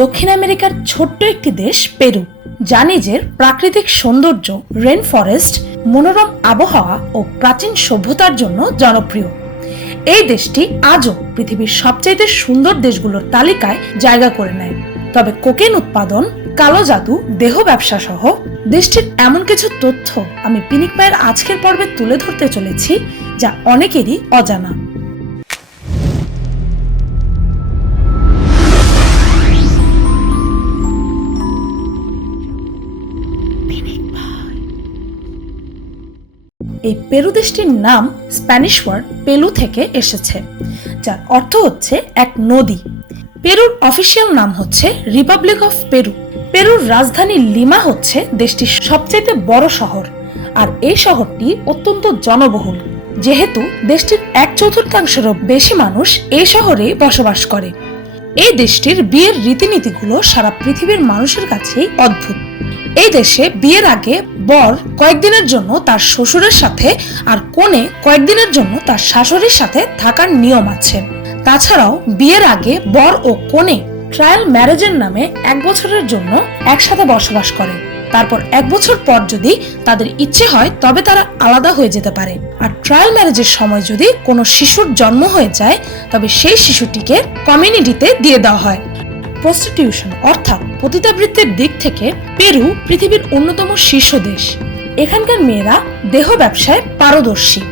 দক্ষিণ আমেরিকার ছোট্ট একটি দেশ পেরু, যা নিজের প্রাকৃতিক সৌন্দর্য, রেন ফরেস্ট, মনোরম আবহাওয়া ও প্রাচীন সভ্যতার জন্য জনপ্রিয়। এই দেশটি আজও পৃথিবীর সবচেয়ে সুন্দর দেশগুলোর তালিকায় জায়গা করে নেয়। তবে কোকেন উৎপাদন, কালো জাদু, দেহ ব্যবসা সহ দেশটির এমন কিছু তথ্য আমি পিনিক পায়ের আজকের পর্বে তুলে ধরতে চলেছি, যা অনেকেরই অজানা। এই পেরু দেশটির নাম স্প্যানিশ ওয়ার্ড পেলু থেকে এসেছে, যার অর্থ হচ্ছে এক নদী। পেরুর অফিসিয়াল নাম হচ্ছে রিপাবলিক অফ পেরু। পেরুর রাজধানী লিমা হচ্ছে দেশটির সবচেয়ে বড় শহর, আর এই শহরটি অত্যন্ত জনবহুল, যেহেতু দেশটির 1/4 বেশি মানুষ এই শহরে বসবাস করে। এই দেশটির বিয়ের রীতিনীতিগুলো সারা পৃথিবীর মানুষের কাছেই অদ্ভুত। এই দেশে বিয়ের আগে বর কয়েকদিনের জন্য তার শ্বশুরের সাথে আর কনে কয়েকদিনের জন্য তার শাশুড়ির সাথে থাকার নিয়ম আছে। তাছাড়াও বিয়ের আগে বর ও কনে ট্রায়াল ম্যারেজের নামে 1 বছরের জন্য একসাথে বসবাস করে। তারপর 1 বছর পর যদি তাদের ইচ্ছে হয় তবে তারা আলাদা হয়ে যেতে পারে। আর ট্রায়াল ম্যারেজের সময় যদি কোনো শিশুর জন্ম হয়ে যায় তবে সেই শিশুটিকে কমিউনিটিতে দিয়ে দেওয়া হয়। প্রস্টিটিউশন অর্থাৎ পতিতাবৃত্তির দিক থেকে পেরু পৃথিবীর অন্যতম শীর্ষ দেশ। এখানকার মেয়েরা দেহ ব্যবসায় পারদর্শী।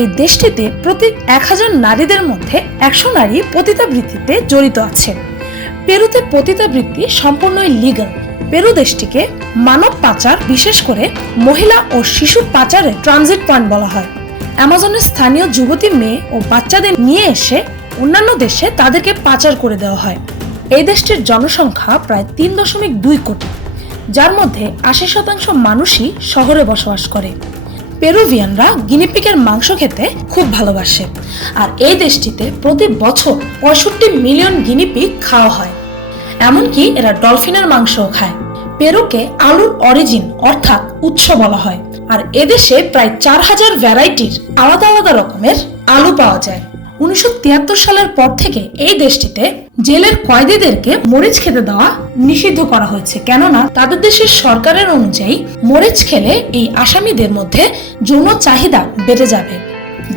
এই দেশটিতে প্রতি 1000 নারীদের মধ্যে 100 নারী পতিতাবৃত্তিতে জড়িত আছে। পেরুতে পতিতাবৃত্তি সম্পূর্ণই লিগ্যাল। পেরু দেশটিকে মানব পাচার, বিশেষ করে মহিলা ও শিশু পাচারের ট্রানজিট পয়েন্ট বলা হয়। অ্যামাজনের স্থানীয় যুবতী মেয়ে ও বাচ্চাদের নিয়ে এসে অন্যান্য দেশে তাদেরকে পাচার করে দেওয়া হয়। এই দেশটির জনসংখ্যা প্রায় 3.2 কোটি, যার মধ্যে 80% মানুষই শহরে বসবাস করে। পেরুভিয়ানরা গিনিপিগের মাংস খেতে খুব ভালোবাসে, আর এই দেশটিতে প্রতি বছর 65 মিলিয়ন গিনিপিগ খাওয়া হয়। এমনকি এরা ডলফিনের মাংসও খায়। পেরুকে আলুর অরিজিন অর্থাৎ উৎস বলা হয়, আর এদেশে প্রায় 4000 ভ্যারাইটির আলাদা আলাদা রকমের আলু পাওয়া যায়। 1973 সালের পর থেকে এই দেশটিতে জেলের কয়েদিদেরকে মরিচ খেতে দেওয়া নিষিদ্ধ করা হয়েছে, কেননা তাদের দেশের সরকারের অনুযায়ী মরিচ খেলে এই আসামিদের মধ্যে যৌন চাহিদা বেড়ে যাবে।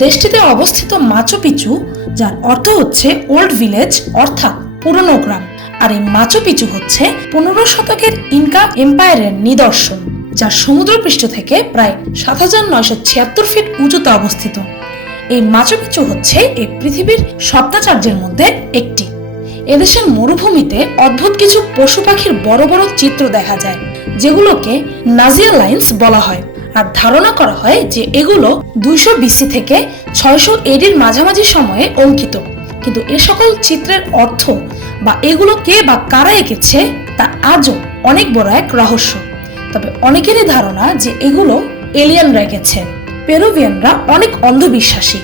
দেশটিতে অবস্থিত মাচু পিচু, যার অর্থ হচ্ছে ওল্ড ভিলেজ অর্থাৎ পুরনো গ্রাম, আর এই মাচু পিচু হচ্ছে 15 শতকের ইনকা এম্পায়ারের নিদর্শন, যা সমুদ্রপৃষ্ঠ থেকে প্রায় 7976 ফিট উঁচুতে অবস্থিত। এই মাচু পিচু হচ্ছে এই পৃথিবীর সপ্তাচার্যের মধ্যে একটি। এদেশের মরুভূমিতে অদ্ভুত কিছু পশু পাখির বড় বড় চিত্র দেখা যায়, যেগুলোকে নাজিয়া লাইন্স বলা হয়, আর ধারণা করা হয় যে এগুলো 200 BC থেকে 600 AD-র মাঝামাঝি সময়ে অঙ্কিত। কিন্তু এ সকল চিত্রের অর্থ বা এগুলো কে বা কারা এঁকেছে তা আজও অনেক বড় এক রহস্য। তবে অনেকেরই ধারণা যে এগুলো এলিয়েনরা এঁকেছে। পেরুভিয়ানরা অনেক অন্ধবিশ্বাসী।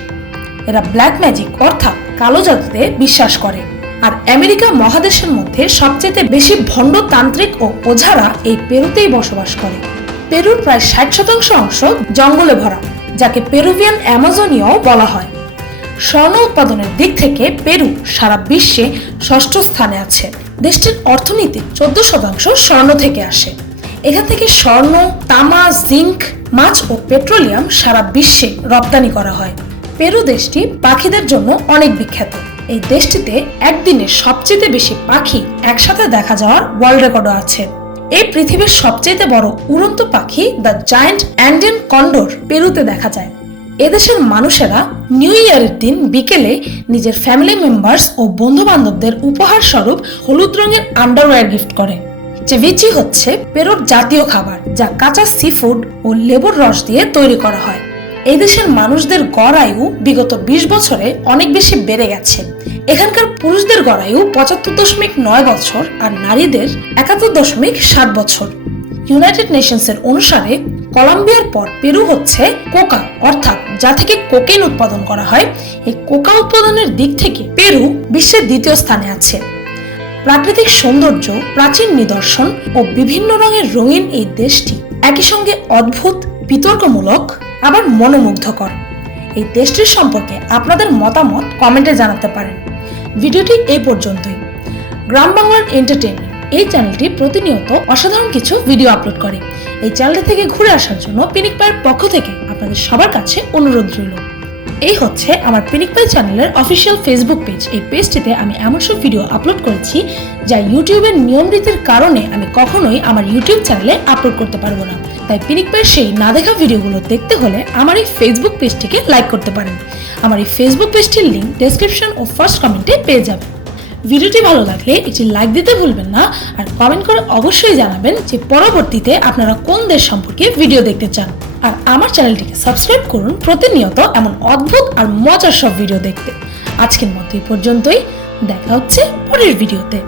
এরা ব্ল্যাক ম্যাজিক অর্থাৎ কালো জাদুতে বিশ্বাস করে, আর আমেরিকা মহাদেশের মধ্যে সবচেয়ে বেশি ভণ্ড তান্ত্রিক ও ওঝারা এই পেরুতেই বসবাস করে। পেরুর প্রায় 60% অংশ জঙ্গলে ভরা, যাকে পেরুভিয়ান অ্যামাজনিয়াও বলা হয়। স্বর্ণ উৎপাদনের দিক থেকে পেরু সারা বিশ্বে 6ষ্ঠ স্থানে আছে। দেশটির অর্থনীতি 14% স্বর্ণ থেকে আসে। এখান থেকে স্বর্ণ, তামা, জিঙ্ক, মাছ ও পেট্রোলিয়াম সারা বিশ্বে রপ্তানি করা হয়। পেরু দেশটি পাখিদের জন্য অনেক বিখ্যাত। এই দেশটিতে একদিনে সবচেয়ে বেশি পাখি একসাথে দেখা যাওয়ার ওয়ার্ল্ড রেকর্ডও আছে। এই পৃথিবীর সবচেয়ে বড় উড়ন্ত পাখি দ্য জায়ান্ট অ্যান্ডিয়ান কন্ডোর পেরুতে দেখা যায়। এদেশের মানুষেরা নিউ ইয়ারের দিন বিকেলে নিজের ফ্যামিলি মেম্বার্স ও বন্ধু বান্ধবদের উপহার স্বরূপ হলুদ রঙের আন্ডারওয়্যার গিফট করে। চেভিচি হচ্ছে পেরুর জাতীয় খাবার, যা কাঁচা সি ফুড ও লেবুর রস দিয়ে তৈরি করা হয়। এই দেশের মানুষদের গড় আয়ু বিগত 20 বছরে অনেক বেশি বেড়ে গেছে। এখানকার পুরুষদের গড় আয়ু 75.9 বছর আর নারীদের 71.7 বছর। ইউনাইটেড নেশনসের অনুসারে কলম্বিয়ার পর পেরু হচ্ছে কোকা অর্থাৎ যা থেকে কোকেন উৎপাদন করা হয়। এই কোকা উৎপাদনের দিক থেকে পেরু বিশ্বের 2য় স্থানে আছে। প্রাকৃতিক সৌন্দর্য, প্রাচীন নিদর্শন ও বিভিন্ন রঙের রঙিন এই দেশটি একই সঙ্গে অদ্ভুত, বিতর্কমূলক, আবার মনোমুগ্ধকর। এই দেশটির সম্পর্কে আপনাদের মতামত কমেন্টে জানাতে পারেন। ভিডিওটি এই পর্যন্তই। গ্রাম বাংলার এন্টারটেইনমেন্ট এই চ্যানেলটি প্রতিনিয়ত অসাধারণ কিছু ভিডিও আপলোড করে। এই চ্যানেলটি থেকে ঘুরে আসার জন্য পিনিক পায়ের পক্ষ থেকে আপনাদের সবার কাছে অনুরোধ রইল। এই হচ্ছে আমার পিনিক পাই চ্যানেলের অফিসিয়াল ফেসবুক পেজ। এই পেজটিতে আমি এমন সব ভিডিও আপলোড করেছি যা ইউটিউবের নিয়ম রীতির কারণে আমি কখনোই আমার ইউটিউব চ্যানেলে আপলোড করতে পারবো না। তাই পিনিক পায়ের সেই না দেখা ভিডিওগুলো দেখতে হলে আমার এই ফেসবুক পেজটিকে লাইক করতে পারেন। আমার এই ফেসবুক পেজটির লিঙ্ক ডেসক্রিপশন ও ফার্স্ট কমেন্টে পেয়ে যাবেন। ভিডিওটি ভালো লাগলে এটি লাইক দিতে ভুলবেন না, আর কমেন্ট করে অবশ্যই জানাবেন যে পরবর্তীতে আপনারা কোন দেশ সম্পর্কে ভিডিও দেখতে চান। আর আমার চ্যানেলটিকে সাবস্ক্রাইব করুন প্রতিনিয়ত এমন অদ্ভুত আর মজার সব ভিডিও দেখতে। আজকের মতো এই পর্যন্তই, দেখা হচ্ছে পরের ভিডিওতে।